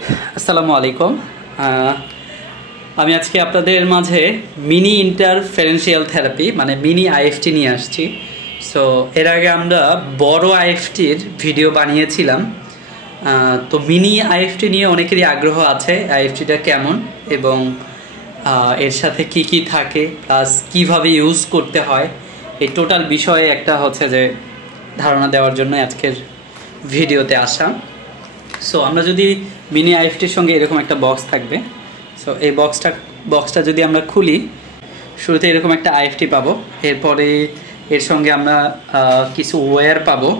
আসসালামু আলাইকুম। আমি আজকে আপনাদের মাঝে মিনি ইন্টারফারেন্সিয়াল থেরাপি মানে মিনি আইএফটি নিয়ে আসছি। সো এর আগে আমরা বড় আইএফটির ভিডিও বানিয়েছিলাম। তো মিনি আইএফটি নিয়ে অনেকেরই আগ্রহ আছে, আইএফটিটা কেমন এবং এর সাথে কি কি থাকে প্লাস কিভাবে ইউজ করতে হয়, এই টোটাল বিষয়ে একটা হচ্ছে যে ধারণা দেওয়ার জন্য আজকের ভিডিওতে আসা। সো আমরা যদি মিনি আইএফটির সঙ্গে এরকম একটা বক্স থাকবে। সো এই বক্সটা যদি আমরা খুলি, শুরুতে এরকম একটা আইএফটি পাবো। এরপরে এর সঙ্গে আমরা কিছু ওয়্যার পাবো।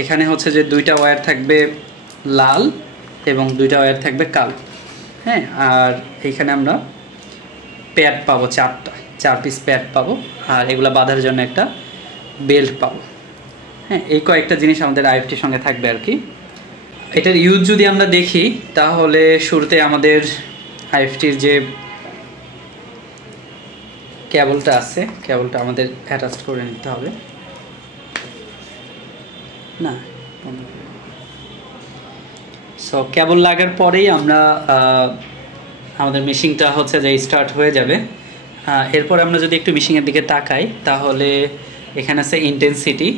এখানে হচ্ছে যে দুইটা ওয়্যার থাকবে লাল এবং দুইটা ওয়্যার থাকবে কালো। হ্যাঁ, আর এইখানে আমরা প্যাড পাবো, 4 পিস প্যাড পাবো, আর এগুলো বাঁধার জন্য একটা বেল্ট পাবো। হ্যাঁ, এই কয়েকটা জিনিস আমাদের আইএফটির সঙ্গে থাকবে আর কি। এটার ইউজ যদি আমরা দেখি তাহলে শুরুতে আমাদের আইএফটির যে কেবলটা আছে, কেবলটা আমাদের অ্যাটাচ করে নিতে হবে। না, সো কেবল লাগার পরেই আমরা আমাদের মেশিনটা হচ্ছে যে স্টার্ট হয়ে যাবে। এরপর আমরা যদি একটু মেশিনের দিকে তাকাই তাহলে এখানে আছে ইন্টেন্সিটি।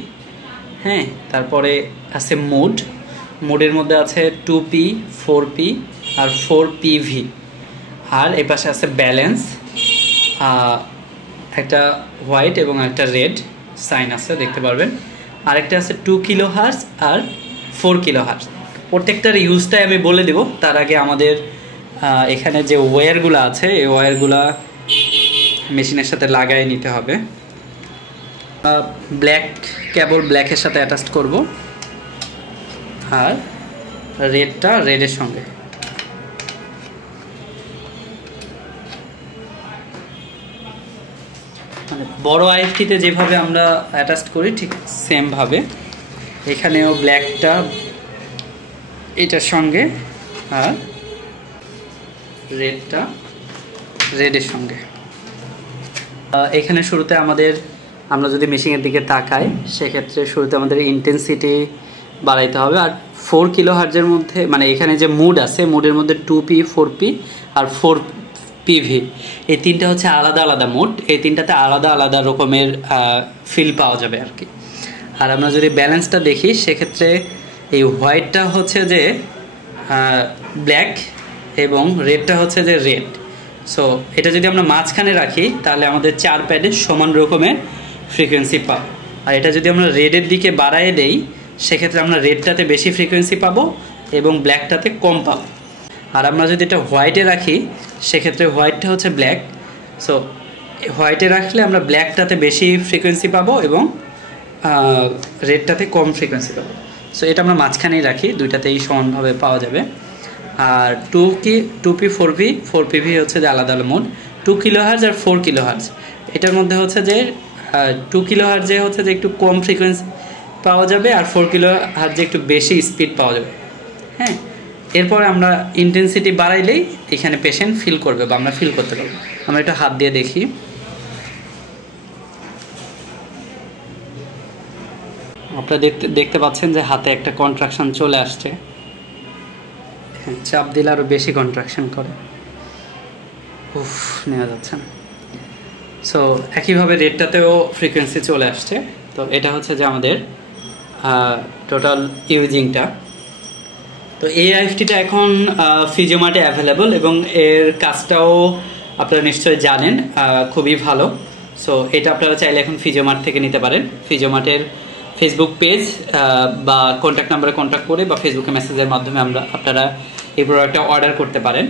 হ্যাঁ, তারপরে আছে মোডের মধ্যে আছে 2P, 4P আর 4PV। আর এই পাশে আছে ব্যালেন্স, একটা হোয়াইট এবং একটা রেড সাইন আছে, দেখতে পারবেন। আরেকটা আছে 2 কিলোহার্জ আর 4 কিলোহার্জ। প্রত্যেকটার ইউজটাই আমি বলে দেব। তার আগে আমাদের এখানে যে ওয়্যারগুলো আছে এই ওয়্যারগুলা মেশিনের সাথে লাগাই নিতে হবে। ব্ল্যাক কেবল ব্ল্যাকের সাথে অ্যাটাচ করব আর রেডটা রেডের সঙ্গে। মানে বড় আইএফটিতে যেভাবে আমরা অ্যাটাচ করি ঠিক সেমভাবে এখানেও ব্ল্যাকটা এটার সঙ্গে আর রেডটা রেডের সঙ্গে। এখানে শুরুতে আমরা যদি মেশিনের দিকে তাকাই সেক্ষেত্রে শুরুতে আমাদের ইন্টেন্সিটি বাড়াইতে হবে। আর 4 কিলোহার্জের মধ্যে মানে এখানে যে মুড আছে, মুডের মধ্যে 2P, 4P আর 4PV, এই তিনটা হচ্ছে আলাদা আলাদা মুড। এই তিনটাতে আলাদা আলাদা রকমের ফিল পাওয়া যাবে আর কি। আর আমরা যদি ব্যালেন্সটা দেখি সেক্ষেত্রে এই হোয়াইটটা হচ্ছে যে ব্ল্যাক এবং রেডটা হচ্ছে যে রেড। সো এটা যদি আমরা মাঝখানে রাখি তাহলে আমাদের 4 প্যাডে সমান রকমের ফ্রিকোয়েন্সি পাবো। আর এটা যদি আমরা রেডের দিকে বাড়ায় দেই সেক্ষেত্রে আমরা রেডটাতে বেশি ফ্রিকোয়েন্সি পাবো এবং ব্ল্যাকটাতে কম পাবো। আর আমরা যদি এটা হোয়াইটে রাখি সেক্ষেত্রে হোয়াইটটা হচ্ছে ব্ল্যাক। সো হোয়াইটে রাখলে আমরা ব্ল্যাকটাতে বেশি ফ্রিকোয়েন্সি পাবো এবং রেডটাতে কম ফ্রিকোয়েন্সি পাবো। সো এটা আমরা মাঝখানেই রাখি, দুইটাতেই সমানভাবে পাওয়া যাবে। আর 2P, 4PV হচ্ছে যে আলাদা আলাদা মোড। 2 কিলোহার্জ আর 4 কিলোহার্জ, এটার মধ্যে হচ্ছে যে 2 কিলোহার্জে হচ্ছে যে একটু কম ফ্রিকোয়েন্সি পাওয়া যাবে আর 4 কিলোহার্জে একটু বেশি স্পিড পাওয়া যাবে। হ্যাঁ, এরপর আমরা ইন্টেন্সিটি বাড়াইলেই এখানে পেশেন্ট ফিল করবে বা আমরা ফিল করতে পারবো। আমরা একটু হাত দিয়ে দেখি। আপনারা দেখতে পাচ্ছেন যে হাতে একটা কন্ট্রাকশন চলে আসছে। চাপ দিলে আরও বেশি কন্ট্রাকশন করে, নেওয়া যাচ্ছে না। সো একইভাবে রেডটাতেও ফ্রিকোয়েন্সি চলে আসছে। তো এটা হচ্ছে যে আমাদের টোটাল ইউজিংটা। তো এই আইএফটিটা এখন ফিজিওমার্টে অ্যাভেলেবল এবং এর কাজটাও আপনারা নিশ্চয়ই জানেন, খুবই ভালো। সো এটা আপনারা চাইলে এখন ফিজিওমার্ট থেকে নিতে পারেন। ফিজিওমার্টের ফেসবুক পেজ বা কন্ট্যাক্ট নাম্বারে কন্ট্যাক্ট করে বা ফেসবুকে মেসেজের মাধ্যমে আপনারা এই প্রোডাক্টটা অর্ডার করতে পারেন।